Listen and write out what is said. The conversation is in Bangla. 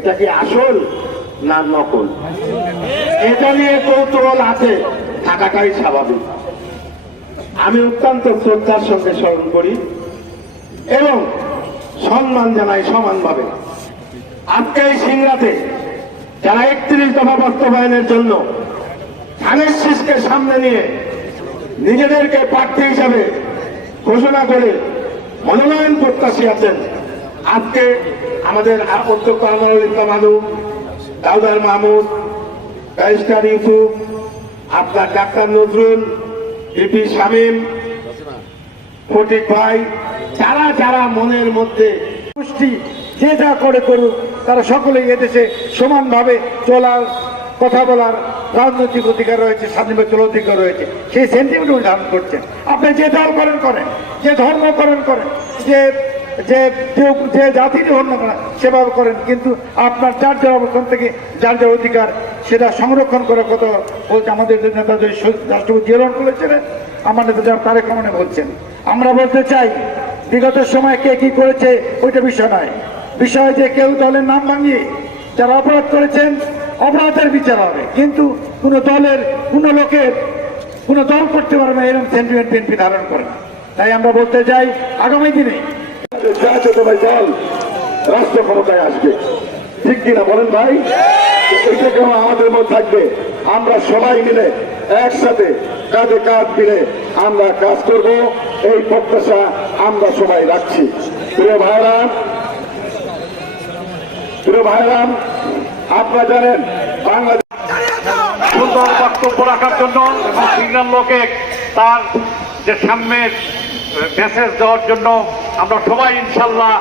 এটা কি আসল না নকল, এটা নিয়ে কৌতূহল আছে থাকাটাই স্বাভাবিক। আমি অত্যন্ত শ্রদ্ধার সঙ্গে স্মরণ করি এবং সম্মান জানাই সমানভাবে আজকে এই সিংড়াতে যারা 31 দফা বাস্তবায়নের জন্য ধানের শীষকে সামনে নিয়ে নিজেদেরকে প্রার্থী হিসাবে ঘোষণা করে মনোনয়ন প্রত্যাশী আছেন। আজকে আমাদের অধ্যক্ষ আনোয়ারুল ইসলাম আলু, দাউদার মাহমুদ, ব্যারিস্টার ইউসুফ, আপনার ডাক্তার নজরুল, বিপি শামীম, ফটিক ভাই, যারা যারা মনের মধ্যে গোষ্ঠী যে যা করে করুক, তারা সকলেই এদেশে সমানভাবে চলার, কথা বলার রাজনৈতিক অধিকার রয়েছে, স্বাধীনভাবে চলার অধিকার রয়েছে। সেই সেন্টিমেন্ট উনি ধারণ করছেন। আপনি যে দল করেন করেন, যে ধর্ম করেন করেন, যে যে যে জাতির হন না কেন সেভাবে করেন, কিন্তু আপনার যার যার অবস্থান থেকে যার যার অধিকার সেটা সংরক্ষণ করার কথা বলছে আমাদের নেতা যে রাষ্ট্রপতি জিয়াউর করেছিলেন, আমার নেতা যারা তারেক রহমান বলছেন। আমরা বলতে চাই বিগত সময় কে কি করেছে ওইটা বিষয় নয়, বিষয় যে কেউ দলের নাম ভাঙিয়ে যারা অপরাধ করেছেন অপরাধের বিচার হবে, কিন্তু কোনো দলের কোনো লোকের কোনো দল করতে পারবে না এরকম সেন্টিমেন্ট বিএনপি ধারণ করে না। তাই আমরা বলতে চাই আগামী দিনে দল রাষ্ট্র ক্ষমতায় আসবে, ঠিক কিনা বলেন ভাই? এটা কেমন আমাদের মধ্যে থাকবে, আমরা সবাই মিলে একসাথে কাঁধে কাঁধ মিলে আমরা কাজ করব, এই প্রত্যাশা আমরা সবাই রাখছি। প্রিয় ভাইরাম, আপনারা জানেন বাংলাদেশ সুন্দর বক্তব্য রাখার জন্য এবং সিগন্যাল লোকে তার যে সামনের মেসেজ দেওয়ার জন্য আমরা সবাই ইনশাল্লাহ